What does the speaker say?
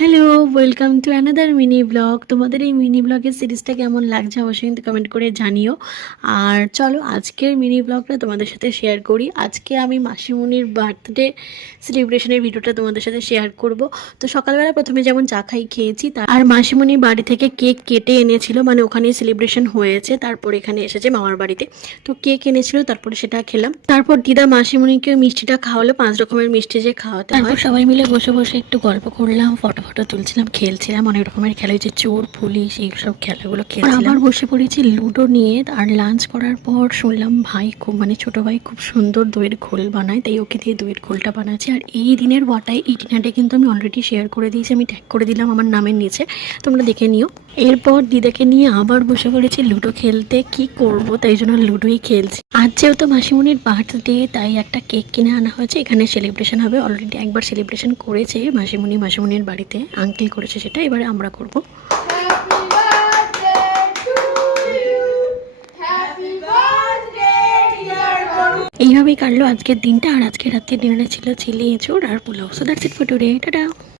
Hello, welcome to another mini blog. তোমাদের এই mini ব্লগের সিরিজটা কেমন লাগছে অবশ্যই কিন্তু কমেন্ট করে জানিও। আর চলো আজকের মিনি ব্লগটা তোমাদের সাথে শেয়ার করি। আজকে আমি মাসিমণির বার্থডে সেলিব্রেশনের ভিডিওটা তোমাদের সাথে শেয়ার করব। তো সকালবেলা প্রথমে যেমন চা খেয়েছি, আর মাসিমণি বাড়ি থেকে কেক কেটে এনেছিল, মানে ওখানেই সেলিব্রেশন হয়েছে। তারপর এখানে এসেছে মামার বাড়িতে, তো কেক এনেছিল, তারপরে সেটা খেলাম। তারপর দিদা মাসিমণিকে মিষ্টিটা খাওয়ালো, 5 রকমের মিষ্টি যে খাওয়াতে হয়। তারপর সবাই মিলে বসে বসে একটু গল্প করলাম, ফটো ফটো তুলছিলাম, খেলছিলাম, অনেক রকমের খেলা হয়েছে, চোর পুলিশ এইসব খেলাগুলো খেলছিলাম। আবার বসে পড়েছি লুডো নিয়ে। আর লাঞ্চ করার পর শুনলাম ভাই খুব, মানে ছোট ভাই খুব সুন্দর দইয়ের ঘোল বানায়, তাই ওকে দিয়ে দইয়ের ঘোলটা বানাচ্ছে। আর এই দিনের ওয়াটায় এই ডিনারটা কিন্তু আমি অলরেডি শেয়ার করে দিয়েছি, আমি ট্যাগ করে দিলাম আমার নামের নিচে, তোমরা দেখে নিও। এরপর দিদাকে নিয়ে আবার বসে পড়েছি লুডো খেলতে। কি করব, তাই জন্য লুডোই খেলছি। আজ যেহেতু মাসিমণির বার্থডে, তাই একটা কেক কিনে আনা হয়েছে। এখানে সেলিব্রেশন হবে, অলরেডি একবার সেলিব্রেশন করেছে মাসিমণির বাড়িতে, আঙ্কেল করেছে সেটা, এবারে আমরা করব। এইভাবেই কাটলো আজকের দিনটা। আর আজকে রাত্রে ডিনারে ছিল চিলি এঁচড় আর pulao. So that's it for today, tata.